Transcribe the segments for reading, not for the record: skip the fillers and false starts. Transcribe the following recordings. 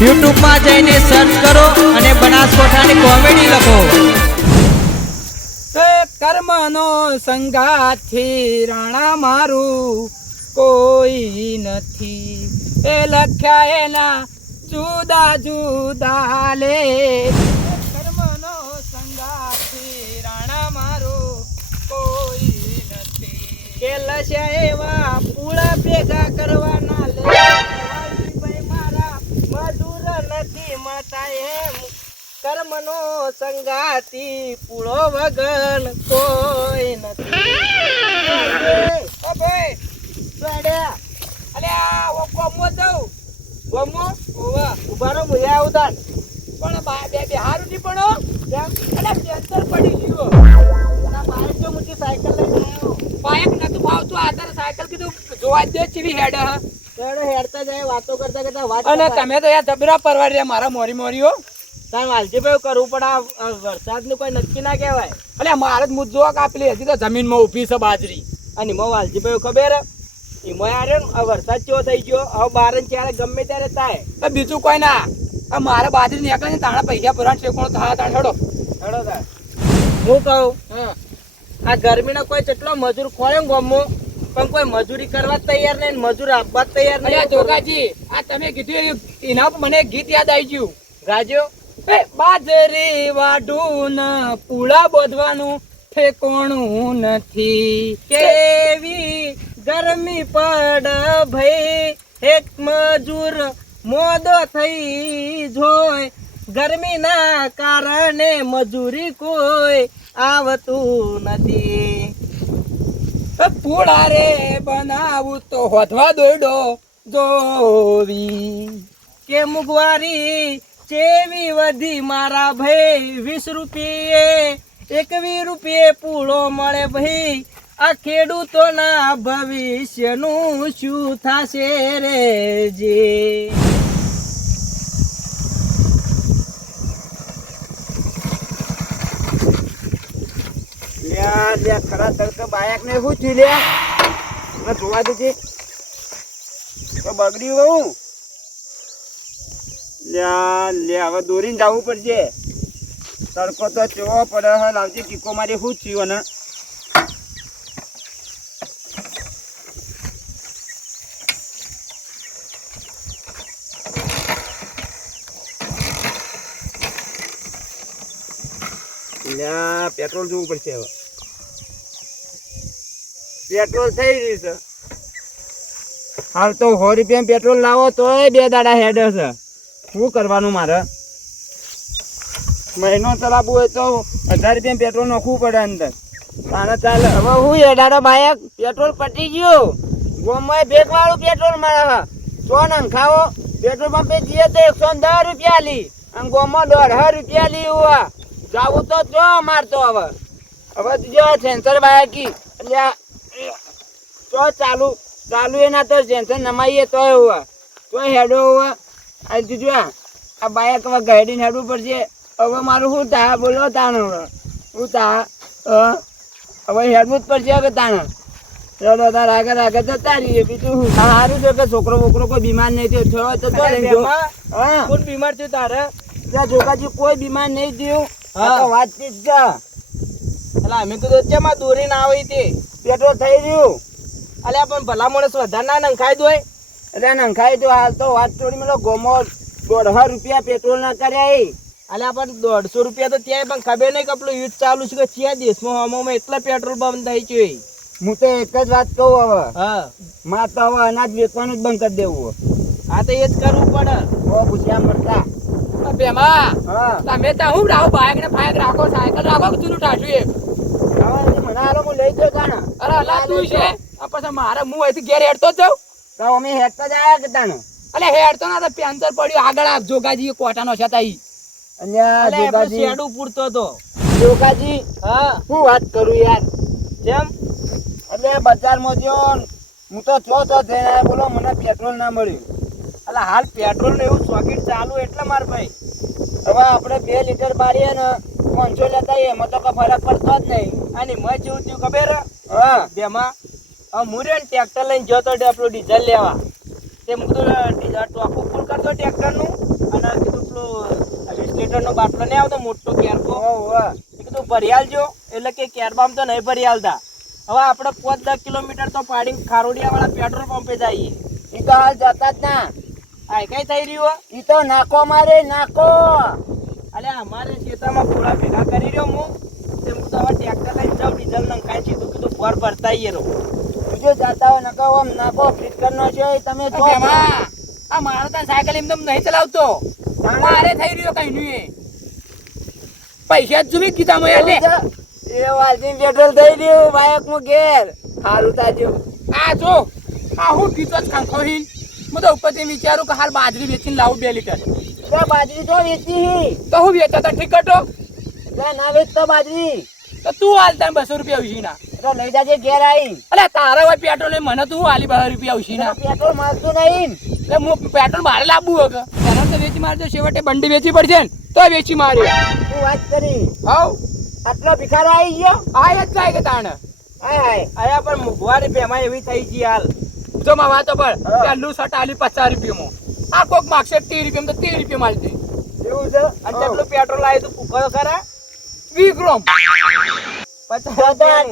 YouTube માં જઈને search કરો અને બનાસકોઠાની કોમેડી લખો. કર્મનો સંગાથી રાણા મારું કોઈ નથી, એ લખ્યા એના જુદા જુદા લે. કર્મનો સંગાથી રાણા મારું કોઈ નથી, કે લસ્યા એવા પૂળા ભેગા કરવાના લે. ભાઈ મારા મજૂર નથી મળતા એમ, કર્મનો સંગાતી પૂળો વગર કોઈ નથી. ઓ ભાઈ સોડ્યા અલ્યા ઓ કોમો દઉં કોમો ઓવા ઉભારો મુયા આવતા પણ બે બે હારું ની પણ અલ્યા કેન્સર પડી ગયો. અને બાઈક જો મોટી સાયકલ લઈને આવ્યો. બાઈક નતું ભાવતું આધાર સાયકલ કીધું જોવા દે ચીવી હેડ હેડતા જાય વાતો કરતા કરતા વાત. અને તમે તો યાર જબરા પરવાર રહ્યા મારા મોરી મોરીઓ. તાર વાલજીભાઈ કરવું પડે, આ વરસાદનું કોઈ નક્કી ના કહેવાય. એટલે મારે જ મુદ્દો કાપેલી હજી તો જમીનમાં ઊભી છે બાજરી. અને એમાં વાલજીભાઈ ખબર એમાં યાર વરસાદ કેવો થઈ ગયો, હવે બાર ત્યારે ગમે ત્યારે થાય. બીજું કોઈ ના મારે બાજરી નીકળે ને તાણા પૈસા ભરવાનું ઠેકોણો થાય. તાણ હેડો હેડો થાય. હું કહું આ ગરમીનો કોઈ કેટલો મજૂર ખોળે ગામમાં, પણ કોઈ મજૂરી કરવા તૈયાર નહીં, મજૂર આપવા તૈયાર નહીં. જોગાજી આ તમે કીધું એના મને ગીત યાદ આવી ગયું. ગાજો બાજરી વાઢું ન પૂળા બોધવાનું ઠેકોણું નથી, કેવી ગરમી પડ ભઈ એક મજૂર મોદો થઈ જોય, ગરમી ના કારણે મજૂરી કોઈ આવતું નથી. પૂળા રે બનાવું તો હોધવા દોડો જોવી, કે મુગવારી ચેવી વધી મારા ભાઈ 20 રૂપિયે 21 રૂપિયે પૂળો મળે ભાઈ. આ ખેડૂતોના ભવિષ્યનું શું થશે રે જે. ખરા તડકે બાયક ને શું થયું લે જોવા દેજે તો બગડી ગયું. લે હવે દોરીને જવું પડશે, તડકો તો ચેવો પડે. લાવજે ટીકો મારી શું થયું ને પેટ્રોલ જોવું પડશે. હવે પેટ્રોલ થઈ રહ્યું છે હાલ તો 100 રૂપિયા પેટ્રોલ લાવો તોય 2 દાડા હેડે છે. શું કરવાનું મારે? મહિનો ચલાવવું હોય તો 1000 રૂપિયા પેટ્રોલ નાખવું પડે અંદર, તાણે ચાલે. હવે હું હેડાડો બાયક પેટ્રોલ પટી ગયું. ગોમાં ભેગ વાળું પેટ્રોલ મારે 100 નંખાવો. પેટ્રોલ પંપે જઈએ તો 110 રૂપિયા લી અને ગોમાં 1.5 રૂપિયા લી. હુआ જાવું તો જો મારતો હવે જો સેન્સર બાયકી એટલે તો ચાલુ એના તો સેન્સર નમાઈએ તો હુआ તો હેડો હુआ. આ જો આ બાયક હવે ગાડીને હેડવું પડશે. હવે મારું શું થાય બોલો તાણ? શું થાય? હવે હેડવું જ પડશે હવે તાણ. ચલો તાર આગળ જતા રહીએ. બીજું સારું છે કે છોકરો બોકરો કોઈ બીમાર નહીં થયો તો કોણ બીમાર થયું તારે? ત્યાં જોગાજી કોઈ બીમાર નહીં થયું. વાતચીત છે એટલે અમે તો ચેમાં દોરી ના આવી તે પેટ્રોલ થઈ રહ્યું. અલ્યા પણ ભલા માણસ વધારે ના નંખાઈ દો એટલે નંખાઈ દો. હાલ તો વાત થોડી મેલો ગોમો 1.5 રૂપિયા પેટ્રોલ ના કર્યા. અલ્યા પણ 150 રૂપિયા તો ત્યાં પણ ખબર નહીં કપલું યુદ્ધ ચાલુ છે કે ત્યાં દેશમાં હમોમાં એટલા પેટ્રોલ બંધ થઈ ગયું. હું તો એક જ વાત કહું હવે માં તો હવે અનાજ વેચવાનું જ બંધ કરી દેવું. હા તો એ જ કરવું પડે. ભૂસ્યા મળતા તમે તો હું રાહો બાઈક ને ફાયક રાખો, સાયકલ રાખો કે તું ટાટું એક મને હાલો હું લઈ જાઉં તાણે. અરે અલા તું છે પછી મારે હું અહીંથી ઘેર હેડતો જ જાઉં તો અમે હેડતા જ આવ્યા કે તાણે. અલે હેડતો ના તો પેન્સર પડ્યું આગળ આ જોગાજી કોટાનો છે તાઈ અને જોગાજી શેડું પૂરતો તો જોગાજી. હું વાત કરું યાર જેમ એટલે બજારમાં જો હું તો છો જઈને બોલો મને પેટ્રોલ ના મળ્યું. એટલે હાલ પેટ્રોલ ને એવું સોકેટ ચાલુ એટલે માર ભાઈ હવે આપણે 2 લીટર બાળીએ ને 500 લેતા એમાં તો કઈ ફરક પડતો જ નહીં. અને મેં જેવું થયું ખબર બેમાં મુરે ટ્રેક્ટર લઈને જતો આપણું ડીઝલ લેવા તે મૂકતો ડીઝલ ટોકું ફૂલ કરતો ટ્રેક્ટર નું અને કીધું પેલો 20 લીટરનો બાટલો નહીં આવતો મોટો કેરબો, એ કીધું ભરી આલજો. એટલે કે કેરબામ તો નહીં ભરી આલતા. હવે આપણે 5-10 કિલોમીટર તો પાડીને ખારોડિયા વાળા પેટ્રોલ પંપે જઈએ. ઈ તો હાલ જતા જ ના. આ કઈ થઈ રહ્યું? ઈ તો નાકો મારે નાકો. અલે અમારે ખેતરમાં પૂરા ભેગા કરી રહ્યો હું. તે હું તો હવે ટ્રેક્ટર લઈને જાઉં, ડીઝલ નંખાઈ સીધું કીધું ભર ભરતા આવીએ રહો. બીજો જાતા હોય નકો આમ નાકો ફિટકરનો છે ઈ તમે જો. આ મારો તો સાયકલ એમ નહીં ચલાવતો, મારે થઈ રહ્યો કઈ નહીં. પૈસા જ જોવી કીધા મેં એટલે એ વાલજી પેટ્રોલ થઈ રહ્યું બાઇક માં ઘેર. હારું તાજો. આ જો આ હું પીતો જ ખાંખો હિન. હું તો ઉપરથી વિચારું કે હાલ બાજરી વેચીને લાવું 2 લીટર. તે બાજરી તો વેચી હી. તો હું વેચતો તો ઠીકટો. તે ના વેચતો બાજરી તો તું હાલ તને 200 રૂપિયા ઉછીના. તો લઈ જાજે ઘેર આઈ. અલે તારા હોય પેટ્રોલ એ મને તું હાલી 200 રૂપિયા ઉછીના. પેટ્રોલ મળતું નહીં. એટલે હું પેટ્રોલ મારે લાવવું હોય કે તને તો વેચી મારજો. છેવટે બંડી વેચી પડશે ને તો વેચી મારી. તું વાત કરી. હાઉ આટલો ભિખારો આવી ગયો. આ જ જાય કે તાણ હાય હાય. આયા પણ મોંઘવારી પેમાં એવી થઈ ગઈ હાલ. જો માં વાતો પર ચાલુ શર્ટ આલી 50 રૂપિયામાં. આ કોક માગશે 30 રૂપિયામાં તો 30 રૂપિયા મારી દે. એવું છે. અને તેટલું પેટ્રોલ આવ્યું તું પૂકો ખરા 20 ગ્રામ 50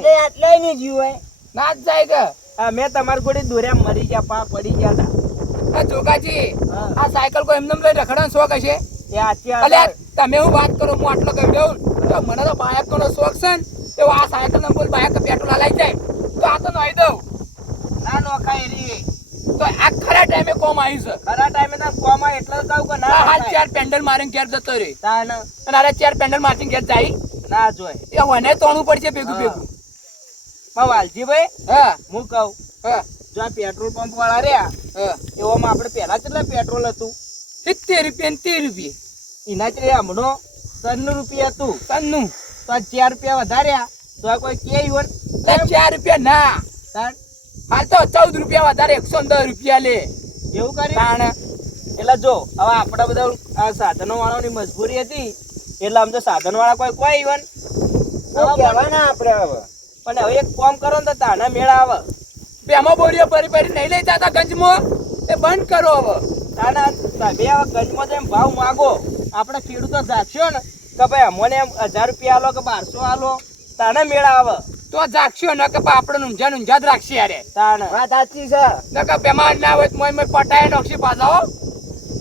તો આટલે નહીં જીવ હોય. ના જ જાય કે મેં તમારી ગોળી દોર્યા મરી ગયા પા પડી ગયા હતા. આ જોગાજી હા. આ સાયકલ કોઈ એમને લઈ રખડવાનો શોખ હશે? એ આચી અલ્યા તમે હું વાત કરો, હું આટલો કહી દઉં તો મને તો બાઇક નો શોખ છે ને તો આ સાયકલ નો બોલ બાઇક પેટ્રોલ હલાઈ જાય તો આ તો નહીં દઉં. ના નોખાય રી. તો આ ખરા ટાઈમે કોમ આવી છે. ખરા ટાઈમે ના કોમાં એટલે જ કહું કે ના હાલ નોખાય. 4 પેન્ડલ મારીને ઘેર જતો રે તાન અને અરે 4 પેન્ડલ મારીને ઘેર જાય ના જોય. એ મને તોડવું પડશે ભેગું હા. ભેગું. માં વાલજીભાઈ હા હું કહું હા જો આ પેટ્રોલ પંપ વાળા રહ્યા હા એવામાં આપણે પહેલા કેટલા પેટ્રોલ હતું 70 રૂપિયા ને 30 રૂપિયા એના જ હમણો 93 રૂપિયા હતું. તન્નું તો આ 4 રૂપિયા વધાર્યા તો આ કોઈ કે ઈવન 4 રૂપિયા ના તાણ હાલ તો 14 રૂપિયા વધારે 110 રૂપિયા લે એવું કરી. તાણ એટલે જો હવે આપડા બધા આ સાધનો વાળાની મજબૂરી હતી એટલે આમ તો સાધન વાળા કોઈ ઈવન શું કહેવાના આપણે હવે. પણ હવે એક કામ કરો ને તો તાના મેળા આવે. બેમાં બોરીઓ ભરી નહીં લઈ જતા ગંજમાં એ બંધ કરો હવે. તાના તમે હવે ગંજમાં તો એમ ભાવ માગો. આપણે ખેડૂતો જાગશો ને કે ભાઈ અમને એમ 1000 રૂપિયા આલો કે 1200 આલો તાના મેળા આવે. તો જાગશો ન કે આપણે ઊંઝા જ રાખશે યાર. તાણ વાત સાચી છે. ન કે બેમાં ના હોય તો મોય પટાય નોક્ષી પાછા હો.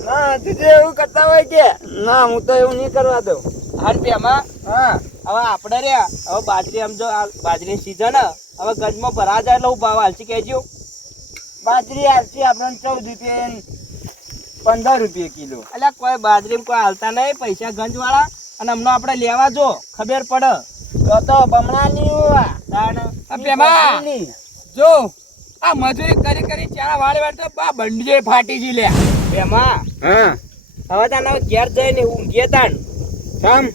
ના તુજે એવું કરતા હોય કે ના હું તો એવું નહીં કરવા દઉં. હાર પેમાં હા હવે આપણે રહ્યા હવે બાજરી આમ જો આ બાજરીની સીઝન હવે ગંજમાં ભરા જાય એટલે હું ભાવ હાલશી કહેજો. બાજરી આલસી આપણને 14 રૂપિયા ને 15 રૂપિયા કિલો. એટલે કોઈ બાજરી કોઈ હાલતા નહીં પૈસા ગંજ વાળા અને હમણાં આપણે લેવા જો ખબર પડે. તો બમણા ની હોવા. તાણ આ બેમાં જો આ મજૂરી કરી કરી ચારા વાળે તો બા બંડીએ ફાટી જી લે. પેમાં હા હવે તાને ઘેર જઈને ઊંઘીએ તાણ. સમ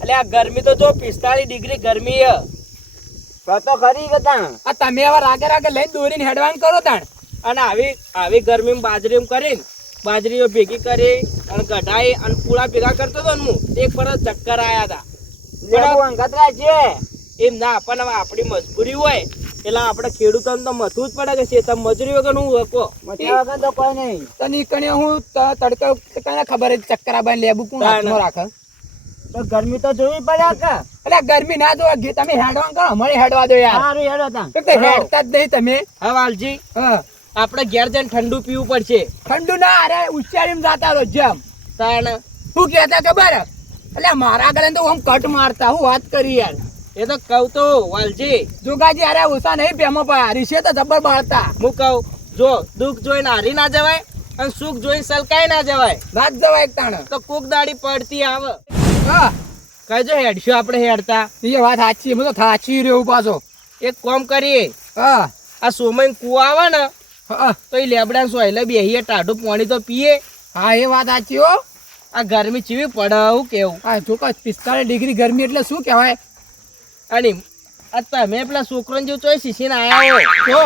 એટલે આ ગરમી તો જો 45 ડિગ્રી ગરમી હે. તો ખરી ગતા. આ તમે આવા રાગે રાગે લઈને દોરીને હેડવાન કરો તાણ. અને આવી ગરમીમાં બાજરી કરીને બાજરીઓ ભેગી કરી અને કઢાઈ અને પૂળા ભેગા કરતો હતો ને હું એક પર ચક્કર આયા હતા. લેબુ અંગતરા છે. એમ ના પણ હવે આપણી મજબૂરી હોય એટલે આપણે ખેડૂતોને તો મથવું જ પડે કે છે તમે મજૂરી વગર હું હકો. મચા વગર તો કોઈ નહીં. તને કણે હું તડકા કને ખબર જ ચક્કર આબાને લેબુ કોણ હાથમાં રાખે. તો ગરમી તો જોવી પડે કે. એટલે ગરમી ના જોવા ઘી તમે હેડવાન કરો અમારે હેડવા દો યાર. સારું હેડો તા. એક તો હેડતા જ નહીં તમે. હા વાલજી હા આપણે ઘેર જઈને ઠંડુ પીવું પડશે. ઠંડુ ના અરે ઉચ્ચારીને જાતા રહો જેમ તાણ શું કહેતા ખબર એટલે મારા આગળ તો આમ કટ મારતા હું વાત કરી યાર. એ તો કહું તો વાલજી જોગાજી અરે ઓછા નહીં પેમો પા રીશે તો જબર બાળતા. હું કહું જો દુઃખ જોઈને હારી ના જવાય અને સુખ જોઈને સલકાઈ ના જવાય. ના જ જવાય એક તાણ. તો કોક દાડી પડતી આવે. હા કહેજો હેડશું આપણે હેડતા. એ વાત સાચી હું તો થાચી રહ્યો પાછો. એક કામ કરીએ હા આ સોમય કુવો આવે ને હા તો એ લેબડા સોયલે બેહીએ ટાઢું પાણી તો પીએ. હા એ વાત સાચી હો. આ ગરમી ચીવી પડે હું કેવું. હા જો કે 45 ડિગ્રી ગરમી એટલે શું કહેવાય. અને આ તમે પેલા છોકરાને જેવું ચોય શીશીને આયા હો તો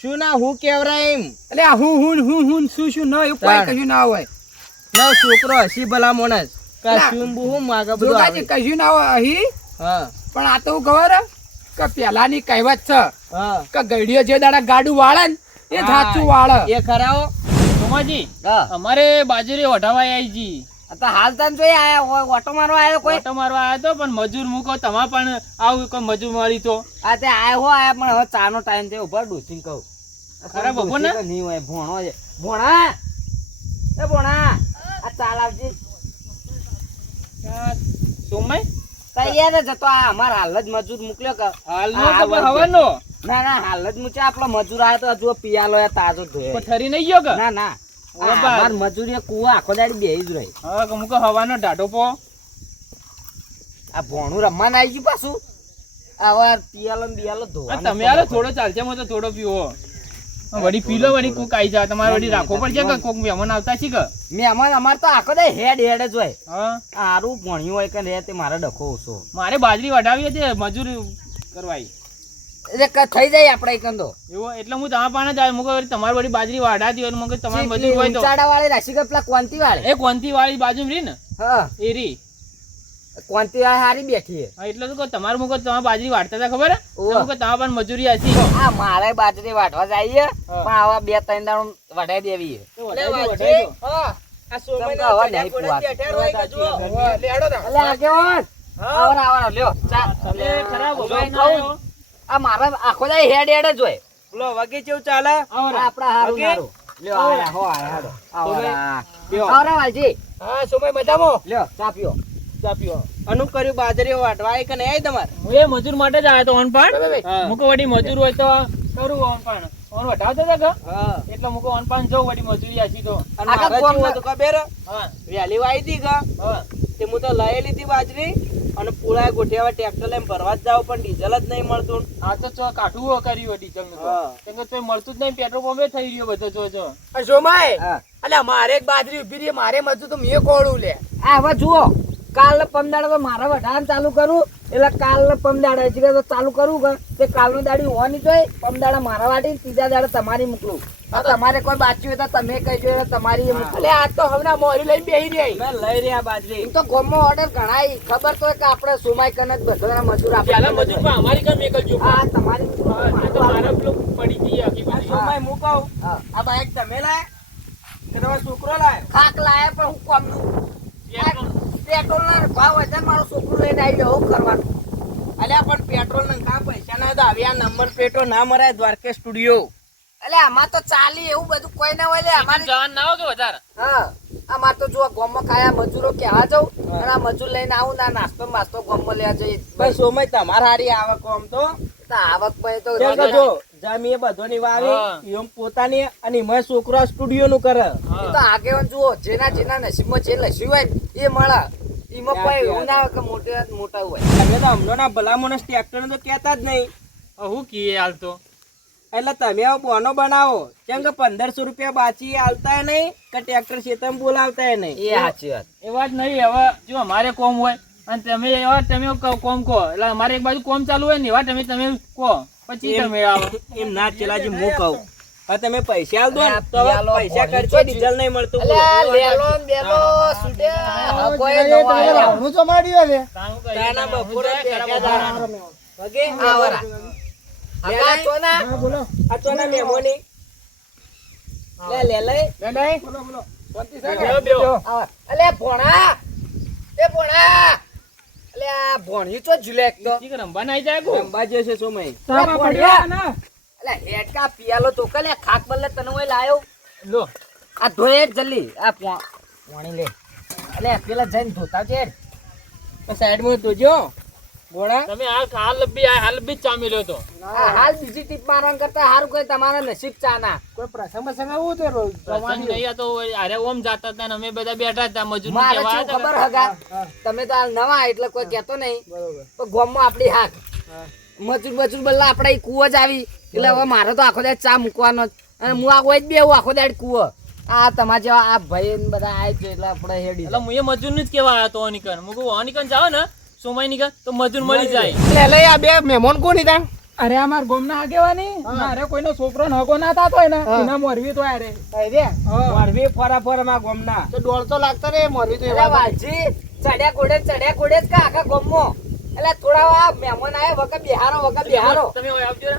શું ના હું કેવરાય એમ. એટલે આ હું શું ના એવું કોઈ કશું ના હોય. ના છોકરો હસી ભલા મોણસ કશું બહુ માગે બધું જોગાજી આવે. કશું ના હોય અહીં. હા પણ આ તો ખબર કે પેલાની કહેવત છે હા કે ગઈડીઓ જે દાડા ગાડું વાળે ને એ સાચું વાળે. એ ખરાઓ સોમાજી હા. અમારે બાજરી વઢાવા આવી જી આ તો હાલ તને જોઈ આયા હોય, ઓટો મારવા આવ્યો કોઈ? ઓટો મારવા આવ્યો તો પણ મજૂર મૂકો તમારે પણ આવું કોઈ મજૂર મળી તો આ તે આયો હો આયા, પણ હવે ચાનો ટાઈમ થયો, ઉભા ડોસીને કહું. ખરા બપોર ને? ડોસી તો નહીં હોય, ભોણો છે. ભોણા, એ ભોણા, આ ચાલ આવજે. સોમાઈ તૈયાર જ હતો, આ અમાર હાલ જ મજૂર મોકલ્યો કે હાલનો હા, તો વળગે. હવાનો ના ના હાલ જ મૂક્યો, આપણો મજૂર આવ્યો તો હજુ પિયાલો એ તાજો જ ધોયો. પણ ઠરી નહીં ગયો કે ના ના ઓ બા. અમાર મજૂરી કુવો આખો દાડી બેહી જ રહી. હવે અમુક હવાનો ઢાઢો પો આ ભોણું રમવાને આવી ગયું પાછું. આવા પિયાલો ને બિયાલો અને ધોવાનો તમે યાર થોડો ચાલશે મો તો થોડો પીવો વળી પી લો વળી કોક આવી જાય તમારે વળી રાખવો પડશે કે કોક મહેમાન આવતા છે કે મહેમાન અમાર તો આખો દે હેડ હેડ જ હોય. હા સારું ભણ્યું હોય કે રે તે મારે ડખો ઓછો. મારે બાજરી વઢાવી છે મજૂર કરવાઈ એટલે થઈ જાય આપણે એકંદો. એવો એટલે હું તમારા પાસે જ આવ્યો મુકો વળી તમારી વળી બાજરી વાઢાતી હોય મુકો તમારી મજૂર હોય તો ઊંચાડા વાળી રાશી કે પેલા કોંતી વાળી? એ કોનથી વાળી બાજુ રી ને હા, એ રી કોંતી વાળી હારી બેઠી છે. હા એટલે તો કહું તમારું મુકો તમારી બાજરી વાઢતા હતા ખબર હે ઓવે. મુકો તમારા પાસે મજૂરી હતી આ મારે બાજરી વાઢવા જઈએ, હા. પણ આવા 2-3 દાડો વઢાઈ દેવી છે. તો વઢાઈ દો. હા આ તમ સોમય તો હવે નહીં પુઆત. એટલે આગેવાન, આવરા આવરા લ્યો ચા. તમે ખરાબ જો ઉભા ના કહું, રહ્યો. આ મારા આખો દાય હેડ હેડ જ હોય. બોલો વગી કેવું ચાલે? આવરા. આપડા હારું ઓકે. હારું. લ્યો આયા હો આયા હાલો. આવરા. લ્યો. આવરા વાલજી. હા સોમય મજામાં? લ્યો ચા પીઓ. ચા પીવો. અનુ કર્યું બાજરી વાટવા આવી કે નહીં આવી તમારે? હું એ મજૂર માટે જ આવ્યો તો ઓન પાણ હા. મુકો વળી મજૂર હોય તો કરું ઓન પાણ ઓન વઢાવતા હતા કે હા એટલે મુકો ઓન પાણ જો વળી મજૂરી આછી તો અને આખા મારે ગામના- કેવું હતું ખબર? હા વહેલી વાઈ હતી કે હા તે હું તો લઈ લીધી બાજરી અને પુળાએ ગોઠિયાવા ટ્રેક્ટર લઈને ભરવા જ જાવ પણ ડીઝલ જ નહીં મળતું. આ તો ચો કાઠું કર્યું ડીઝલ નું હા. કેમ કે તોય મળતું જ નહીં પેટ્રોલ પંપે થઈ રહ્યો બધો જો જો સોમાય હા. અલ્યા મારે એક બાજરી ઉભી રહી, મારે મજૂર તો મેં કોળું લે. આ હવે જુઓ, કાલ પમદાડે તો મારા વઢાણ ચાલુ કરું, એટલે કાલ પમદાડે હજી તો ચાલુ કરું કે તે કાલનો દાડી હોવાની જોઈએ, પમદાડા મારા વાટી ત્રીજા દાડે તમારી મોકલું. આ તમારે કોઈ બાકી હોય તો તમે કહેજો, એટલે તમારી એ મોકલું. અલ્યા આ તો હમણાં મોરી લઈને બેહી રહી. મેં લઈ રહ્યા બાજરી. એમ તો ગામમાં ઓર્ડર ઘણાય ખબર તો હોય કે આપણે સુમાઈ કને જ બધાના મજૂર પેલા આપણે મજૂર પણ અમારી કામ એકલજો હા તમારી તો મારા પેલું પડી ગઈ આખી આ બધી સોમય મુકાવ. હા. આ બાઈક તમે લાય કે તમારો છોકરો લાય? ખાક લાયા પણ હું કોમનું પેટ્રોલ ના ભાવ વધારે મારો છોકરો લઈને આવી ગયો, હું કરવાનું? અલ્યા પણ પેટ્રોલ ના કાં પૈસા ના તો આવી આ નંબર પ્લેટો ના મરાય દ્વારકે સ્ટુડિયો. એટલે આમાં તો ચાલી એવું બધું કોઈ ના હોય લે અમારી. જવાન ના હોય કે વધારે હા અમાર તો જો ગામમાં કાયા મજૂરો કેવા જાઉં અને આ મજૂર લઈને આવું ના નાસ્તો ને માસ્તો ગામમાં લેવા જઈએ. ભાઈ સોમય તમારે હારી આવક આમ તો તો આવક ભાઈ તો કેમ કે જો જામી એ બધોની વાવી હા. એમ પોતાની અને એમાં છોકરો સ્ટુડિયો નું કરે. એ તો આગેવાન જુઓ, જેના જેના નસીબમાં જે લસ્યું હોય ને એ મળે. એમાં કોઈ એવું ના હોય કે મોટા હોય. તમે તો હમણાં ભલા માણસ ટ્રેક્ટર તો કહેતા જ નહીં. હું કીએ હાલ તો એટલે તમે આવો બોનો બનાવો કેમ કે 1500 રૂપિયા બાચી આલતા નહીં કે ટ્રેક્ટર શેતમ બોલાવતા નહીં. એ સાચી વાત. એ વાત નહીં હવે જો અમારે કોમ હોય અને તમે એવા તમે કોમ કહો એટલે અમારે એક બાજુ કોમ ચાલુ હોય ને એવા તમે કહો પછી એમ- તમે આવો એમ ના ચેલાજી હું કહું હવે તમે પૈસા આલ દો ને આ તો હવે પિયાલો પૈસા ભોળી ખર્ચો તો ડીઝલ નહીં મળતું. અલ્યા લેલો ને બેલો સુડ્યા. કોઈ નવો આવ્યો. હું તો માર્યો લે. કામ કરી તાના બપોરે બેઠા તારા. વગે આવરા. હગા છો ના? હા બોલો. આ તો ના મેમોની લે લે લે નહીં. બોલો બોલો. શાંતિ છે ને? બેહો, બેહો. આવા. અલ્યા ભોણા, એ ભોણા, અલ્યા ભોણ્યું તો ઝૂલે એક તો. ઠીક રંબા નાઈ જાય કો અંબાજી છે સોમય. તામાં પડ્યા ના. અલ્યા હેડકા પિયાલો તો કલે ખાક બદલે તને ઓય લાયો. લો આ ધોય જ જલ્દી. આ પાણી લે. અલ્યા પેલા જઈને ધોતા છે. સાઈડ માં જોજો બોણા. તમે હાલ લબ્બી જ ચામી લો તો આ હાલ બીજી ટીપ મારવા કરતા હારું કોઈ તમારા નસીબ ચાના. કોઈ પ્રસંગ બસંગ આવું તો રોજ પ્રસંગ નહીં આ તો અરે ઓમ જાતા હતા ને અમે બધા બેઠા હતા મજૂર મારે કેવા શું હતા ખબર ને? હગા, હા. તમે તો હાલ નવા એટલે કોઈ કહેતો નહીં. બરોબર. તો ગામમાં આપણી હાક હા. મજૂર બદલા આપણે કુવો જ આવી એટલે હવે મારે તો આખો દાડ ચા મૂકવાનો જ. અને હું આ કોઈ જ બેહું આખો દાડ કુવો. આ તમારા જેવા આ ભાઈ ને બધા આય છે એટલે આપણે હેડી એટલે હું એ મજૂર નું જ કેવા આવ્યો તો ઓનિકન હું કહું ઓનિકન જાઓ ને સોમાઈ નીકળ તો મજૂર મળી જાય લે લે આ બે મહેમાન કોની તા? અરે અમાર ગોમના આગેવાની મારે કોઈનો છોકરો નગો ના થાતો હોય ને એના મોરવી તો આરે મારવી ફરા માં ગોમના તો ડોળ તો લાગતા રે મોરવી તો એટલે વાલજી ચડ્યા કોડે જ કા આખા ગામમાં. એટલે થોડા આ મહેમાન આયા વગર બિહારો તમે હવે આવજો ને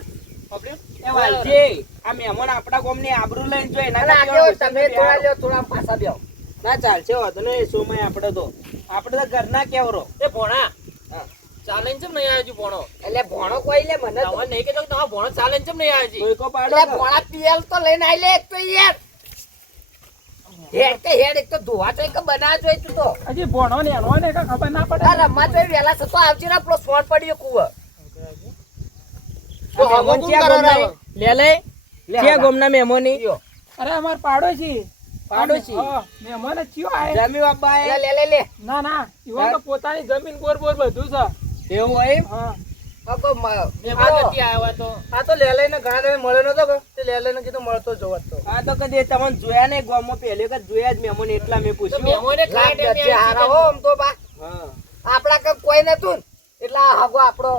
આપડે એ વાલજી આ મહેમાન આપણા ગામની આબરૂ લઈને જો એના અને કરતા આગેવાન ઓછા તમે બે થોડા હારો. લ્યો, થોડા પાછા બેહો. ના ચાલશે વાંધો નહીં સોમય આપણે તો ઘરના કેવરો એ ભોણા હા. ચાલે ચમ નહીં આવ્યો ભોણો એટલે ભોણો કોઈ લે મને તો. તમારે નહીં કહેતો કે તમારો ભોણો ચાલે ચમ નહીં આવ્યો કોઈ કો પાડો એટલે ભોણા પિયલ તો લઈને આઈ લે એક તો યાર. હેડ કે હેડ, એક તો ધોવા જોઈએ કે બનાવવા જોઈએ તું તો. હજી ભણો ને એનો ને કે ખબર ના પડે આ રમવા જોઈએ વહેલા થતો આવજે ને, પેલો ફોન પડ્યો કુવો. તો મહેમાન ક્યાં ગોમના? લે લે ક્યાં ગોમના મહેમાની લ્યો. અરે અમાર પાડોશી પાડોશી? હા, મહેમાન જ ચિયો આય જમી બાપા લે લે લે લે. ના ના ઈવન તો પોતાની જમીન બોર બોર બધું છે એવું હોય એમ? હા અગો મ- મેં નથી આવ્યો તો આ તો લેલાઈને ઘણા તમે મળ્યો નતો કે તે લેલાઈને કીધું મળતો જોવા તો આ તો કદી તમને જોયા નહીં ગામમાં પહેલી વખત જોયા જ મહેમાન એટલા મેં તો પૂછ્યું મહેમાને ખાય લાગ ટાઈમે ગજે હારા હો આમ તો બા. હા આપડા કઈ કોઈ નતું ને. એટલે આ હગો આપણો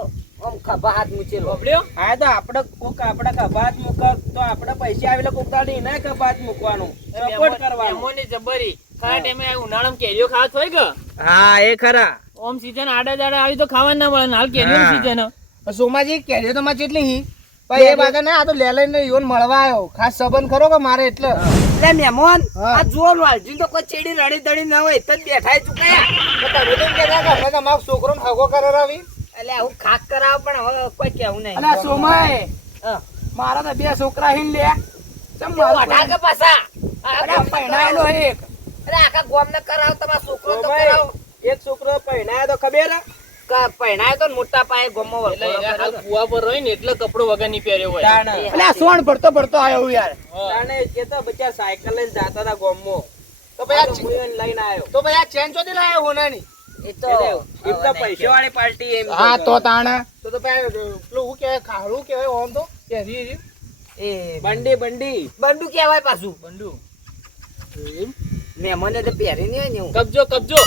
આમ ખભા હાથ મૂચેલો. બોબલ્યો હા તો આપણે કોક આપણા કપાત મૂક તો આપણે પૈસા આવેલા કોક દાડી ના કપાત મૂકવાનું સપોર્ટ કરવાનું મહેમાનની જબરી ખાય ટાઈમે ઉનાળામાં કેરીઓ ખાવા હોય કે હા એ ખરા ઓમ સીઝન આડા દાડા આવી તો ખાવા ના મળે ને હાલ કેરીઓની હા. સીઝન સોમાજી કેરીઓ તો માં કેટલી હી પણ એ બાદ ને આ તો લેલાઈને ઈવન મળવા આવ્યો ખાસ સંબંધ ખરો કે મારે એટલે એટલે મહેમાન હા. આ જો વાલજી તો કોઈ ચેડી રડી દડી ન હોય તો જ બેઠા ચૂકાયા. તમે તો એમ કહેતા કે અમે તમારો છોકરો હગો કરાવી એટલે આવું ખાક કરાવ પણ હવે કોઈ કેવું નહીં. અલા સોમાય હા. મારા તો બે છોકરા હિન લે ચમ કેવું વઢા કે પાછા? અરે પહેણાયેલો એક અરે આખા ગામને કરાવ, તમારા છોકરો તો ભાઈ, કરાવ. એક છોકરો પહેણાયો તો ખબર પહેણાય તો ને મોટા પાયે ગામમાં એટલે વરઘોડો એને હાલ કર્યો. કુવા પર રહી ને એટલે કપડો વગર ની પહેર્યો હોય તાણ અલે આ સોણ પડતો પડતો આવ્યો યાર તાણે કે તો બચાર સાયકલ લઈને જાતા હતા ગામમાં તો આ ભાઈ તો હું એને લઈને આવ્યો તો ભાઈ આ ચેન ચોથી લાયો હોનાની એ તો એમ તો પૈસાવાળી પાર્ટી એમ હા તો તાણા તો ભાઈ પેલું હું કહેવાય ખાડું કહેવાય ઓમ તો કેરી એ બંડી બંડી બંડુ કહેવાય પાછું. બંડુ મહેમાને તો પહેરી નહીં હોય ને એવું. કબજો કબજો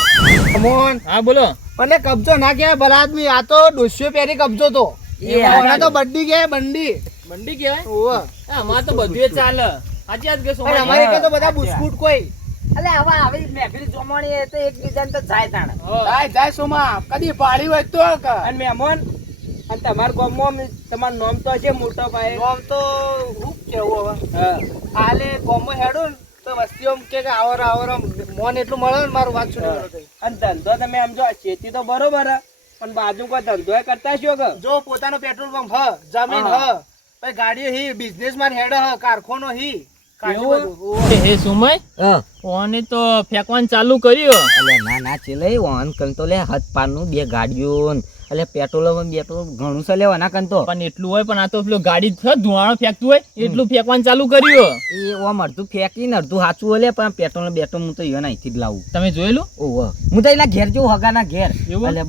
કમોન હા બોલો અને કબજો ના કહેવાય ભલા આદમી આ તો ડોસ્યો પહેરી કબજો તો એ આના તો બંડી કહેવાય બંડી બંડી કહેવાય ઓવા અમારે તો બધું એ ચાલે સાચી વાત કે અને સોમાજી? અમારે કે તો બધા બુસ્કુટ કોઈ અલે હવે આવી મહેફિલ જમવાની એ તો એકબીજાને તો જાય તાણે. હો. જાય જાય સોમા કદી પાડી હોય તો અને મહેમાન અને તમારા ગામમાં તમારું નામ તો હશે મોટો ભાઈ આમ તો હું કેવું હવે હા હાલે ગોમો હેડો ને તો વસ્તીઓ કે આવર આવર મોન એટલું મળે ને મારું વાત છૂટી અને ધંધો તમે આમ જો ખેતી તો બરોબર હે, પણ બાજુ કોઈ ધંધો કરતા છો કે જો પોતાનો પેટ્રોલ પંપ હ જમીન હ પછી ગાડીઓ હી બિઝનેસ માં હેડ હ કારખાનો હી કાજુ એવું? બધું. એ સમય ઓને તો ફેંકવાનું ચાલુ કર્યું અલે ના ના ચેલે વાહન કંતો લે હાથ પારનું બે ગાડીઓ ને અલે પેટ્રોલ ઘણું છે લેવાના કંતો પણ એટલું હોય પણ આ તો પેલું ગાડી છે ધુવાણો ફેંકતું હોય એટલું ફેંકવાનું ચાલુ કર્યું એ ઓમ અડધું ફેંકીને અડધું સાચું હોય લે પણ પેટ્રોલ બેટ્રોલ હું તો ઈવન અહીંથી જ લાવું. તમે જોયેલું ઓહો હું તો એના ઘેર જેવું હગાના ઘેર એવું? અલે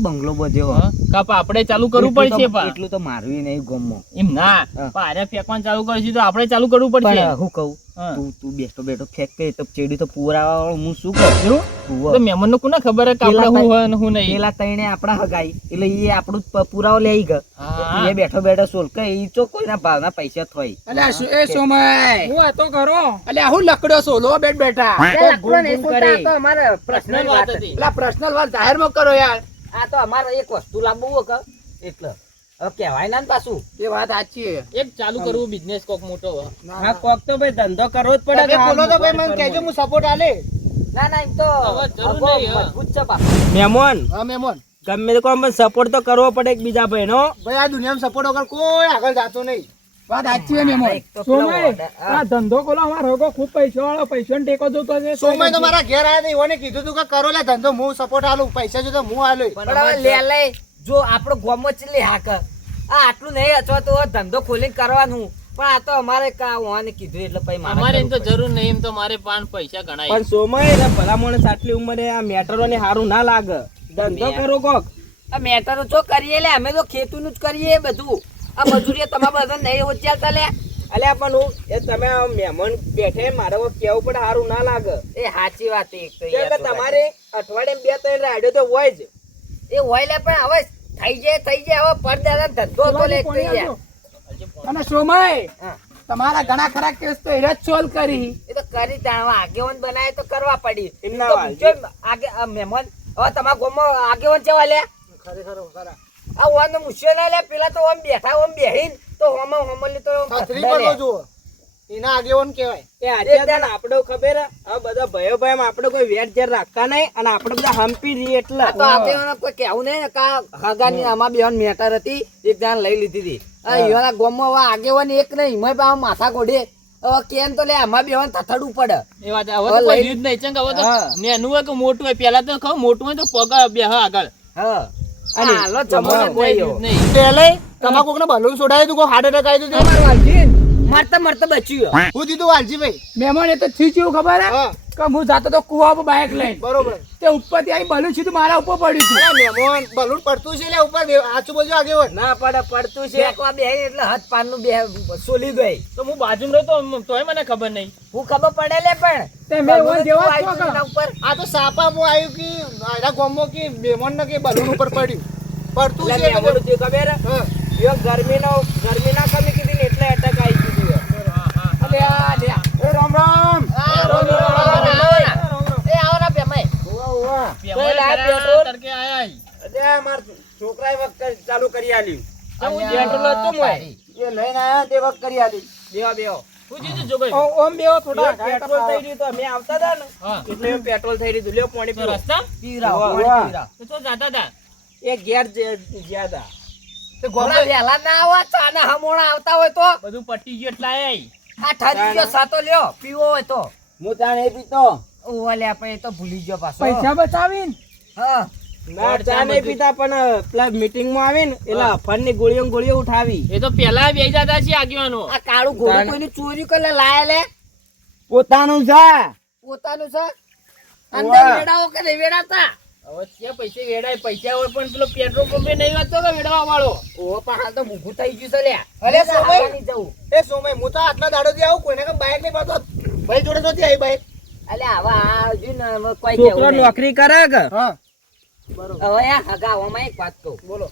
બંગલો બધ્યો હા? કાપ આપણે ચાલુ કરવું પડશે પણ એટલું તો મારવી નહીં ગમો એમ ના હા. પણ આરે ફેંકવાનું ચાલુ કરીશું તો આપણે ચાલુ કરવું પડશે પણ હું કહું હા. તું બેઠો ફેંક કે તો ચેડી તો પુરાવા વાળો હું શું કરું એવું? તો મહેમાનને કોને ખબર હે કે આપણે પેલા શું હોય ને શું નહીં પેલા તઈને આપણા હગાઈ એટલે એ આપણું જ પુરાવો લઈ ગયો હા. એ બેઠો સોલ કે ઈ તો કોઈના ભાવના પૈસા થોય અલ્યા શું એ સોમય હું આ તો કરો અલ્યા હું લકડો સોલો બેઠ બેઠા પર્સનલ વાત હતી પેલા પર્સનલ વાત જાહેર માં કરો યાર આ તો અમારે એક વસ્તુ લાવવું હોય કે એટલે હવે કહેવાય ના ને પાછું. એ વાત સાચી છે એક ચાલુ કરવું બિઝનેસ કોક મોટો હોય. હા કોક તો ભાઈ ધંધો કરવો જ પડે તમે બોલો તો ભાઈ મને કહેજો હું સપોર્ટ આલે ના ના એમ તો હવે જરૂર હગો નહીં, હા. મજબૂત છે પાછું. મહેમાન હા મેમોન ગમે તે કોઈ પણ સપોર્ટ તો કરવો પડે એક બીજા ભાઈ નો ભાઈ આ દુનિયામાં સપોર્ટ વગર કોઈ આગળ જાતું નહીં વાત સાચી છે મેમોન એક તો પેલો ઓર્ડર, હા. ધંધો ખોલો અમારો હગો ખૂબ પૈસા વાળો પૈસા ટેકો જોતો છે સોમય તો મારા ઘેર આવ્યા હતા ઈવોને કીધું તું કે કરો લે ધંધો હું સપોર્ટ આલું પૈસા જો તો હું આલું પણ હવે લે લઈ જો આપણો ગોમો ચલે હાક આ આટલું નહીં અથવા તો ધંધો ખોલીને કરવાનું પણ આ તો અમારે ઓને કીધું એટલે પછી અમારે એમ તો જરૂર નહીં એમ તો મારે પાન પૈસા ગણાય પણ સોમય ભલા માણસ આટલી ઉંમરે આ મેટરો ને સારું ના લાગે ધંધો કરો કોક આ મેટરો જો કરીએ લે અમે તો ખેતીનું જ કરીએ બધું આ મજૂરી તમારા બધા નહીં હોચ્યા લે અલ્યા પણ હું એ તમે આ મહેમાન બેઠે મારે કોક કેવું પડે સારું ના લાગે એ સાચી વાત એક તો કેમ યાર કે તો તમારે અઠવાડિયે 2-3 રાડ્યો તો હોય જ એ હોય લે પણ હવે થઈ જાય હવે પરદાદા ધંધો તો લે એક તો યાર અને સોમય હા. તમારા ઘણા ખરા કેસ તો એને જ સોલ્વ કરી એ તો કરી જાણવા આગેવાન બનાવે તો કરવા પડી એમના તો વાલ. પૂછો આગે આ મહેમાન હવે તમારા ગામમાં આગેવાન કેવા લે ખરેખર ખરા આ ઓન મુશ્કેલ ના લે પેલા તો ઓમ બેઠા ઓમ બેહીન તો હોમલી તો છત્રી પર તો જુઓ એના આગેવાન કહેવાય. એ આજે તને આપણો ખબર હે? આ બધા ભયો ભાઈ આપણે કોઈ વેટ જેર રાખતા નહીં અને આપણે બધા હંપી રહીએ એટલે આ તો આગેવાનો કોઈ કહેવું નહીં કા હગાની આમાં બેન મેટર હતી એક જણ લઈ લીધી હતી આ ઈવાના ગોમમાં હવે આગેવાન એક નહીં મેં પા માથા કોડે હવે કેમ તો લે આમાં બેન થથડવું પડે એ વાત હવે તો કોઈ રીત નહીં ચંગ હવે તો નેનું હોય કે મોટું હોય પેલા તો કહું મોટું હોય તો પગ બે આગળ હા અને હાલો જમવાનો કોઈ ગયો રીત નહીં પેલે તમારે કોકને બલૂન છોડાયું તું કોઈ હાર્ટ એટેક આવી દીધું અમારું વાલજીન મરતા મરતા બચ્યું હું દીધું વાલજીભાઈ મહેમાન એ તો થયું ખબર હે હા કે હું જાતો તો કુવા પર બાઇક લઈને બરોબર. તે ઉપરથી આવી બલૂન સીધું મારા ઉપર પડ્યું હતું અરે મહેમાન બલૂન પડતું છે લે ઉપર આચું બોલજો આગેવાન. ના પડે પડતું છે બેકવા બે એટલે હાથ પાનનું બે સોલી ગઈ તો હું બાજુમાં રહ્યો તોય મને ખબર નહીં હું ખબર પડે લે પણ તે મેં ઓન જેવા જ આવ્યું છો એના ઉપર આ તો સાપામાં આવ્યું કે આના ગામમાં કે મહેમાન ને કે બલૂન ઉપર પડ્યું પડતું એટલે છે મેમોનું થયું ખબર હે? હા. યો ગરમીના કમી કીધી ને એટલે એટેક આવી ગયું છે. અલે આ લે એ રામ રામ. આ રોમી એ આવો ના પેમાય તો લાય પેટ્રોલ. તડકે આયા અરે માર છોકરાએ વખત ચાલુ કરી આલ્યું. પેટ્રોલ હતું મોય. એ લઈને આયા તે વખત કરી આલી. બેહો બેહો. શું જીધું જો ભાઈ ઓમ બેવો થોડા યો પેટ્રોલ થઈ રહ્યું તો અમે આવતા હતા ને હા. એટલે યો પેટ્રોલ થઈ રહ્યું. લ્યો પાણી તો પીવો. રસ્તા પીરાવ વાહ, પાણી વાહ. પીરાવ તો જાતા હતા એ ઘેર જ્યાદા. તે ઘોડા વહેલા ના આવો ચાના હમોણા આવતા હોય તો બધું પટી ગયું એટલે આયા આ ઠરી ગયો સાતો લ્યો પીવો હોય તો હું ચા નહીં પીતો. ઓલે આપણે તો ભૂલી ગયો પાછો પૈસા બચાવીને હા ના ચા નહીં પીતા પણ પેલા મીટિંગમાં આવી ને એટલે અફણની ગોળીઓ ઉઠાવી. એ તો પેલા બે જતા છે આગેવાનો આ કાળું ઘોડું કોઈની ચોરી કરે લાયા લે પોતાનું છે. પોતાનું છે અંદર વેડાવો કે નહીં વેડાતા હવે ત્યાં પૈસે વેડાય પૈસા હોય પણ પેલો પેટ્રોલ પંપે નહીં વાંચતો કે વેડવા વાળો ઓ પણ હાલ તો મૂઘું થઈ ગયું છે લે અરે સોમય. હાલવાની જવું એ સોમય હું તો આટલા દાડોથી આવું કોઈને કે બાઈક નહીં પાડતો ભાઈ જોડે નહોતી આવી બાઈક. અલે આવા આ જો ને હવે કોઈ છોકરો કેવું નહીં. નોકરી કરે કે હા હવે આ હગાવામાં એક વાત કહું બોલો.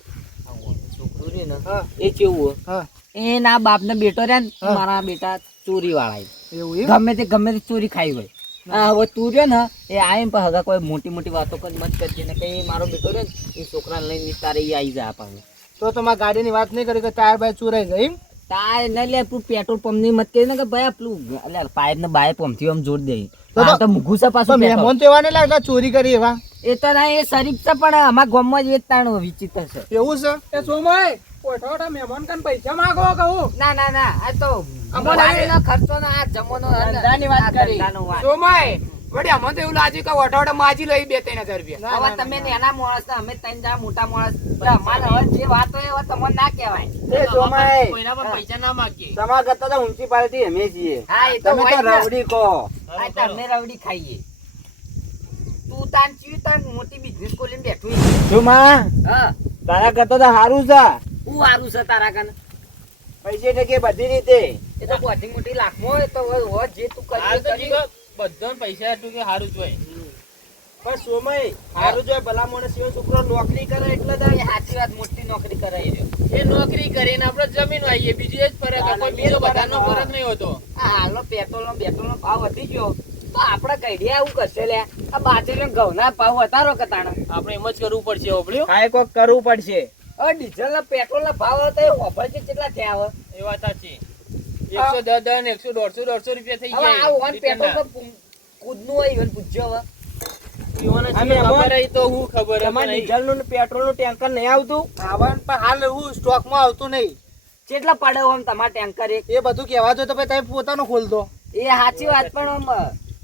છોકરું છે ને હા એ કેવું હા એના બાપ ને બેટો રે ને હા. મારા બેટા ચોરી વાળા એવું એમ? ગમે તે ચોરી ખાઈ હોય હા હવે તું રહ્યો ને એ આવીને પણ હગા કોઈ મોટી મોટી વાતો કરી મત કરજે ને કઈ મારો બેટો રે ને એ છોકરાને લઈને તારે ઈ આવી જાય પાછું તો તમારા ગાડીની વાત નહીં કરી કે ટાયર બાય ચોરાઈ જાય એમ? તાર ન લે તું પેટ્રોલ પંપ ની મત કરી ને કે ભાઈ પેલું એટલે પાઇપ ને બાય પંપ થી આમ જોડ દે તો- તો મુઘું છે તો પાછું પેટ્રોલ. મહેમાન તો એવા નહીં લાગતા ચોરી કરી એવા. એ તો ના એ શરીફ છે પણ અમારા ગામમાં જ એ જ તાણ વિચિત્ર છે એવું છે? એ સોમય ઓઠોટા મહેમાન કન પૈસા માંગો કહું ના ના ના આ તો અમારે- ગાડીનો ખર્ચો ના આ જમવાનો ધંધાની વાત આ કરી. ધંધાનો વાત. સોમય વળી અમને તો એવું લાગ્યું કે ઓઠોટા માજી લઈ 2-3 હજાર રૂપિયા હવે તમે નાના માણસ ને અમે ત્રણ જણા મોટા માણસ એટલે અમારે હવે જે વાત હોય એ તમને ના કહેવાય એ સોમાય, કોઈના પર પૈસા ના માગીએ તમારા કરતા તો ઊંચી પાર્ટી અમે છીએ. હા એ તો તમે હોય તો જ ને. રવડી કહો. આ તમે રવડી ખાઈએ તું તાન ચીયું તાન મોટી બિઝનેસ ખોલીને બેઠું છે. સોમા, હા તારા કરતા તો સારું છે. હું હારું છે તારા કને પૈસે ટકે બધી રીતે. એ તો બધી મોટી લાખમાં હોય તો હોય જે તું હાલ તો કરી જીગો બધા પૈસા હતું કે સારું જ હોય પણ સોમય, સારું જોઈએ ભલા માણસ એવો છોકરો નોકરી કરે એટલે જ એ સાચી વાત મોટી નોકરી કરાવી રહ્યો એ નોકરી કરીને આપણે જમીન આવીએ બીજું એ જ ફરક હોય. કોઈ બીજો બધાનો ફરક નહીં હોતો આ હાલનો પેટ્રોલનો બેટ્રોલનો ભાવ વધી ગયો તો આપણે કઈડિયા આવું કરશે લે આ બાજરીનો ઘઉંના ભાવ વધારો કે તાણે આપણે એમ જ કરવું પડશે ઓપડ્યું કાંઈ કોક કરવું પડશે. હવે ડીઝલના પેટ્રોલના ભાવ તો એ ઓફર કેટલા થયા હવે એ વાત સાચી 110 ને 100 150 રૂપિયા થઈ હવે જાય આ ઓન પેટ્રોલ તો કૂદનું હોય ઈવન પૂછજો હવે ઈવોને શું અમે ખબર હોય તો હું ખબર તમારે ડીઝલનું ને પેટ્રોલનું ટેન્કર નહીં આવતું? આવવાનું પણ હાલ એવું સ્ટોકમાં આવતું નહીં. કેટલા પડે આમ તમારા ટેન્કર એક એ બધું કહેવા જો તો પછી તમે પોતાનો ખોલ દો. એ સાચી વાત પણ આમ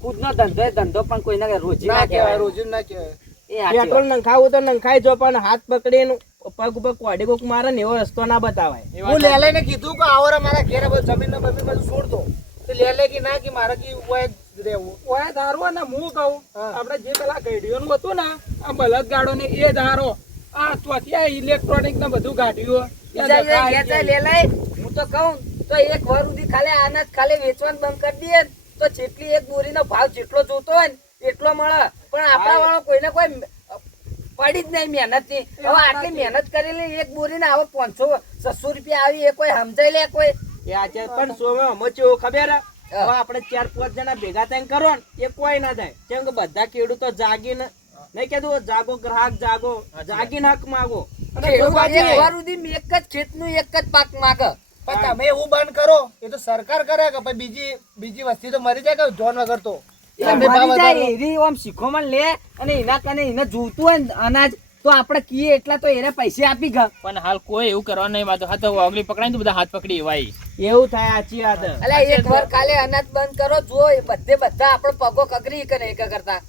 ખુદનો ધંધો એ ધંધો પણ કોઈને રોજી ના ના કહેવાય, કહેવાય રોજ ના કહેવાય. એ સાચી પેટ્રોલ વાત. નખાવું તો નખાઈ જો પણ હાથ પકડીને પગ ઉપર કોડી કોક મારે ને એવો રસ્તો ના બતાવાય. હું લેલાઈને કીધું કે આવરે મારા ઘેરે બધું જમીન ને બમીન બધું છોડ દો. તો લેલે કે ના કે મારે કે ઉવાય જ રહેવું. ઓય ધારો ને હું કહું આપણે જે પેલા ગાડીઓનું હતું ને આ બળદ ગાડો ને એ ધારો આ ત્યાંથી આ ઇલેક્ટ્રોનિક ને બધું ગાડીઓ બીજા બધા ઘેર જાય લે લઈ. હું તો કહું તો એક વર સુધી ખાલી અનાજ ખાલી વેચવાનું બંધ કરી દઈએ ને તો જેટલી એક બોરીનો ભાવ જેટલો જોતો હોય ને એટલો મળે પણ આપણા વાળો કોઈને કોઈ પડી જ નહીં મહેનત ની હવે આટલી મહેનત કરેલી એક બોરી ને હવે 500-600 રૂપિયા આવી એ કોઈ સમજાય લે કોઈ એ આજે પણ સોમે અમે ચેવું ખબર હે? હવે આપણે 4-5 જણા ભેગા થઈને કરો ને એ કોઈ ના થાય કેમ કે બધા ખેડૂતો જાગીને નહીં કીધું જાગો ગ્રાહક જાગો, જાગીને હક માગો. ખેડૂત એક વાર સુધી એક જ ખેતનું એક જ પાક માગે. પણ તમે એવું બંધ કરો એ તો સરકાર કરે કે પછી બીજી વસ્તી તો મરી જાય કે જોન વગર તો એટલે મરી જાય એરી આમ શીખોમણ લે અને એના કને એને જોતું હોય ને અનાજ તો આપણે કીએ એટલા તો એને પૈસા આપી ગયા. પણ હાલ કોઈ એવું કરવા નહીં માંગતું. હા તો ઓગળી પકડાય ને તો બધા હાથ પકડી વાય. એવું થાય, સાચી વાત. અલ્યા એક વાર કાલે અનાજ બંધ કરો જો એ બધા આપણો પગો કગરી કે નહીં કરતા.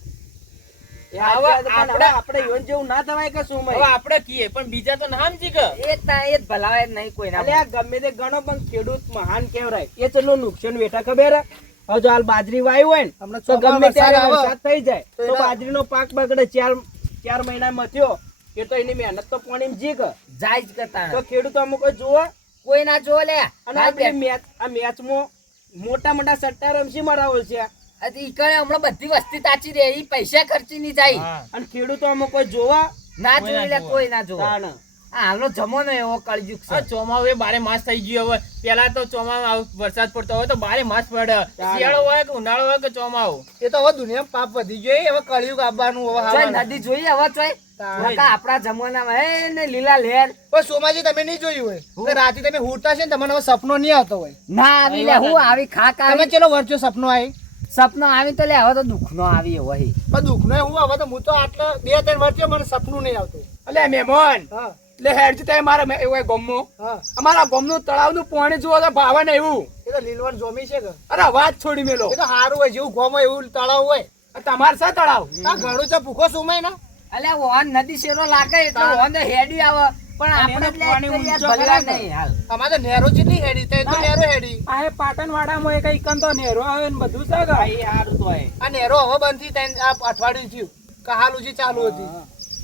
આપણે યોન જેવું ના થવાય કે શું? હવે આપણે કીએ પણ બીજા તો ના સમજી કે એ જ ભલાવે નહીં કોઈના. અલ્યા ગમે તે ગણો પણ ખેડૂત મહાન કહેવાય. એ ચેટલું નુકસાન વેઠા ખબર હે? હવે જો હાલ બાજરી વાવી હોય ને તો ગમે ત્યારે વરસાદ થઈ જાય તો બાજરીનો પાક બગડે. 4 મહિના મથ્યો એ તો એની મહેનત તો પાણી જીક જાય જ કરતા તો ખેડૂતો અમુક જોવો કોઈ ના જો લે. અને આ મેચમાં મોટા સટ્ટા રમશી મરાવલ છે હમણાં બધી વસ્તી તાચી રહે ઈ પૈસા ખર્ચી ની જાય અને ખેડૂતો અમુક કોઈ જોવા ના જોઈ લે કોઈ ના જોવા. હાલનો જમાનો એવો કળયુગ છે. ચોમાવું એ 12 માસ થઈ ગયું. હવે પેલા તો ચોમામાં વરસાદ પડતો હોય તો 12 માસ પડે. શિયાળો હોય કે ઉનાળો હોય કે ચોમાવું. એ તો હવે દુનિયામાં પાપ વધી ગયો. હવે કળિયુગ આવવાનું જોઈ નદી જોઈએ હવે ચોય આપણા જમાનામાં હે ને લીલા લહેર. પણ સોમાજી તમે નહીં જોયું હોય રાતે તમે હુતા છે ને તમને હવે સપનો નહીં આવતો હોય. ના આવી લે હું આવી ખાક તમે આવી ચલો વર્ચ્યો સપનો આવી સપનો આવી તો લે હવે તો દુઃખ નો આવી એવો હે. પણ દુઃખ નો હું હવે તો હું તો આટલા 2-3 વર્ષથી મને સપનું નહીં આવતું. અલ્યા મહેમાન હા એટલે હેડજી તમે મારા એવું ગમો હા અમારા ગમનું તળાવનું પાણી જુઓ તો ભાવે ને એવું. એ તો લીલવણ જોમી છે કે અરે વાત છોડી મેલો. એ તો સારું હોય જેવું ગોમ હોય એવું તળાવ હોય. તમારે છે તળાવ? આ ઘણું છે ભૂખો સુમાય ને અલ્યા ઓન નદી શેરો લાગે એટલે ઓન તો હેડી આવે પણ આપણે પાણી ઊંચો ભલા કરે નહીં હાલ. અમારે તો નેરો જેટલી હેડી તો નેરો હેડી. આ પાટણવાડામાં એ કઈ કંતો નેરો આવે ને બધું છે કે એ સારું તો હોય. આ નેરો હવે બંધ થઈ આ અઠવાડિયું થયું કે હાલ ઉજી ચાલુ હતી.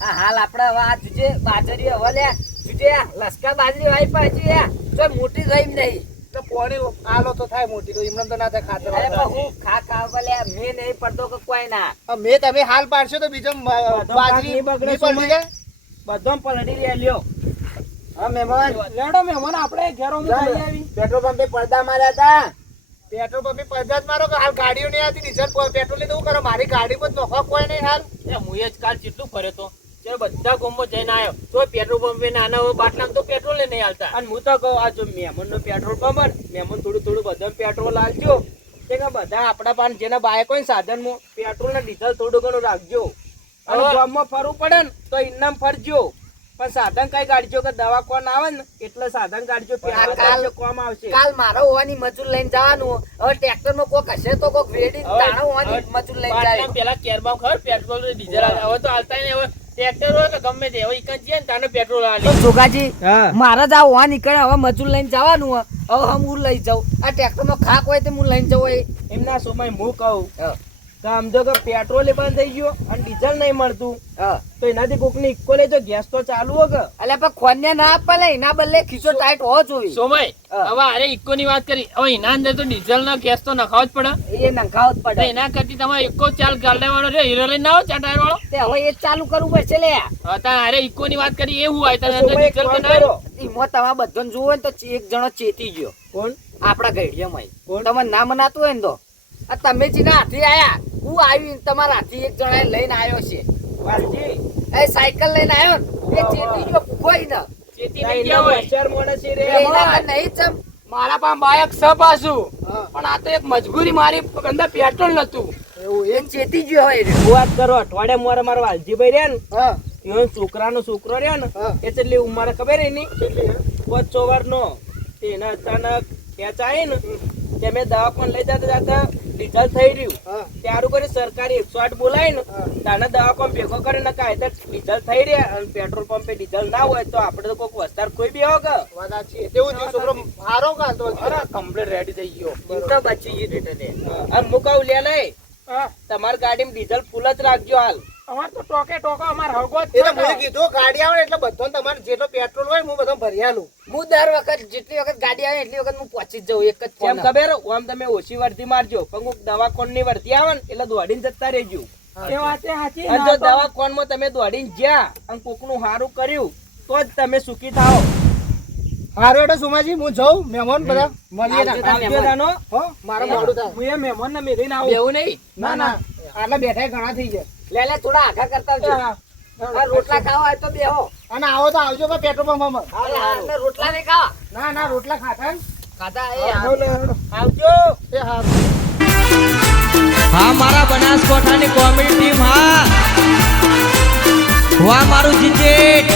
આ હાલ આપણે હવે આ જુજે બાજરી હવે લે જુજે લસકા બાજરી વાઈ પાછી તો મોટી રહી નહીં. તો પોણી આલો તો થાય મોટી તો એમને તો ના થાય ખાતર અરે પણ હું ખા લે મેં નહીં પડતો કે કોઈ ના. મેં તમે હાલ પાડશો તો બીજો બાજરી નહીં બગડે નહીં પડી જાય. બધો પલટી લે લ્યો. હા મહેમાન લેડો મહેમાન આપણે ઘેરો હું ખાઈ આવી. પેટ્રોલ પંપે પડદા માર્યા હતા. પેટ્રોલ પંપે પંચાયત મારો કે હાલ ગાડીઓ નહીં આવતી ડીઝલ પેટ્રોલ ની તો હું કરો મારી ગાડી પર નોખો કોઈ નહીં હાલ. હું જ કાલ કેટલું ફર્યો તો બધા ગામમાં જઈને આવ્યો તો પેટ્રોલ પંપે નાના હોય બાટલામાં તો પેટ્રોલ નહીં હાલતા. અને હું તો કહું આ જો મહેમાન નો પેટ્રોલ પંપ મહેમાન થોડું બધા પેટ્રોલ આલજો. કે બધા આપડા પાસે જેના બાઈક હોય સાધન માં પેટ્રોલ ને ડીઝલ થોડું ઘણું રાખજો. અને ગામમાં ફરવું પડે ને તો ઇનામ ફરજો. પણ સાધન કઈ કાઢજો કે દવા કોણ આવે ને એટલે સાધન કાઢજો પેટ્રોલ કોમ આવશે. કાલ મારો હોવાની મજૂર લઈને જવાનું હવે ટ્રેક્ટર માં કોક હશે તો કોક વેડી તાણો હોવાની મજૂર લઈને જાય. બાટલામાં પેલા કેરબામ ખબર પેટ્રોલ ડીઝલ હવે તો હાલતા નહીં. હવે ટ્રેક્ટર હોય કે ગમે તે હવે ઈકન જઈએ ને તાને પેટ્રોલ હાલે. તો જોગાજી હા. મારા જ આ હોવા નીકળે હવે મજૂર લઈને જવાનું હવે હું લઈ જાઉં. આ ટ્રેક્ટર માં ખાક હોય તો હું લઈને જવું. એમના સમય હું કહું તો સમજો કે પેટ્રોલ બંધ થઈ ગયો અને ડીઝલ નહીં મળતું તો એનાથી કોક ની ઇક્કો લેજો ગેસ તો ચાલુ હો કે. એટલે પણ ખોન્યા ના આપે એના બદલે ખીચો ટાઈટ હોવો જોઈએ. સોમય હવે અરે ઇકો ની વાત કરી. હવે એના અંદર તો ડીઝલ નો ગેસ તો નખાવો જ પડે. એ નંખાવ જ તો પડે. એના કરતી તમારે ઇકો ચાલ ગાડા વાળો છે હીરો લઈને આવો ચાટાર વાળો. તે હવે એ જ ચાલુ કરવું પડશે લે. હતા અરે ઇકો ની વાત કરી એવું હોય તો અંદર સમય એક ડીઝલ તો કામ ના કરો. એમાં તમે બધાને જોવો ને તો એક જણો ચેતી ગયો કોણ? આપડા ઘડિયામાં કોણ? તમે ના મનાતું હોય ને તો આ તમે જીના હાથી આયા હું આવી તમારા હાથી એક જણા લઈને આવ્યો છે. વાલજી એ સાયકલ લઈને આવ્યો ને એ ચેતી ગયો ભૂખોઈ ને ચેતી નહીં ગયા હોય. હોશિયાર માણસ છે રે. એના નહીં ચમ મારા પાસે બાયક છે પાછું પણ આ તો એક મજબૂરી મારી અંદર પેટ્રોલ નતું. એ ચેતી ગયો હોય રે. વાત કરો અઠવાડિયા મારા વાલજીભાઈ રહ્યા ને હા એનો છોકરાનો છોકરો રહ્યા ને એ કેટલી ઉંમર ખબર એની 5 વર્ષનો. એના અચાનક ખેંચાય ને કે મેં દવાખાને લઈ જતા ડીઝલ થઈ રહ્યું ત્યારું કરી સરકારી 108 બોલાય ને તાને દવાખાને ભેગો કરીને કાયદા ડીઝલ થઈ રહ્યા અને પેટ્રોલ પંપે ડીઝલ ના હોય તો આપણે તો કોઈક વસ્તાર કોઈ બી હોગ વાત સાચી. તેવું જ છોકરો હારો કાઢતો અરે કમ્પ્લીટ રેડી થઈ ગયો. તો બચી ગયું તે. અને મુકાવ લે લઈ હા, તમારી ગાડીમાં ડીઝલ ફૂલ જ રાખજો હાલ. અમાર તો ટોકે ટોકા અમાર હગો જ એ તો છે મને કે. કીધું ગાડી આવે ને એટલે બધો તમારે જેટલો પેટ્રોલ હોય હું બધો ભરી આલું. હું દર વખત જેટલી વખત ગાડી આવે એટલી વખત હું પહોંચી જ જાઉં એક જ કેમ ફોન. ખબર આમ તમે ઓછી વર્ધી મારજો પણ કોક દવાખાની વર્ધી આવે ને એટલે દોડીને જતા રહેજો. એ વાતે સાચી અને ના જો તો- દવાખાનામાં તમે દોડીને જ્યાં અને કોકનું સારું કર્યું તો જ તમે સુખી થાઓ. હારું એટલે સુમાજી હું જાઉં મહેમાન બધા મળીએ આવજો ના. તમે. આવજો તાનો. હો મારે મોડું થાય. હું એ મહેમાનને મેલીને આવું. એવું નહીં ના ના આટલા બેઠા ઘણા થઈ જાય. લે થોડા આગા કરતા આવજો. આ રોટલા ખાવા હોય તો બેહો. અને આવો તો આવજો કે પેટ્રોલ પંપમાં. અરે હા, એટલે રોટલા નહીં ખાવા. ના ના રોટલા ખાતા ને. ખાધા એ હેડો, હેડો. આવજો. એ હારું. હા મારા બનાસકોઠાની કોમેડી ટીમ હા વાહ મારું જીજેટ